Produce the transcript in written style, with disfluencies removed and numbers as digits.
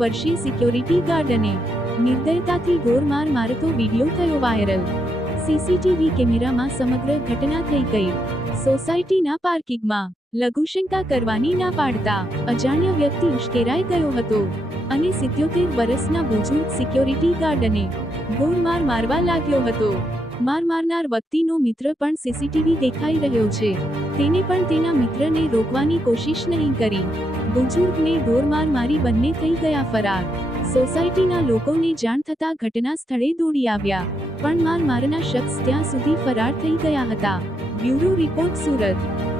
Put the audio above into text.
વર્ષીય સિક્યોરિટી ગાર્ડને નિર્દયતાથી ઢોર મારતો વિડીયો થયો વાયરલ। સીસીટીવી કેમેરામાં સમગ્ર ઘટના થઈ ગઈ। સોસાયટીના પાર્કિંગમાં લઘુશંકા કરવાની ના પાડતા અજાણ્યો વ્યક્તિ ઉશ્કેરાઈ ગયો હતો અને 77 વર્ષના બુજુર્ગ સિક્યોરિટી ગાર્ડને ઢોર મારવા લાગ્યો હતો। મારનાર વ્યક્તિનો મિત્ર પણ સીસીટીવી દેખાઈ રહ્યો છે। તેને પણ તેના મિત્રને રોકવાની કોશિશ નહીં કરી। બુજુર્ગને ઢોર મારી બંને થઈ ગયા ફરાર। સોસાયટીના લોકોને જાણ થતાં ઘટના સ્થળે દોડી આવ્યા, પણ મારનાર શખ્સ ત્યાં સુધી ફરાર થઈ ગયા હતા। Bureau report, Surat.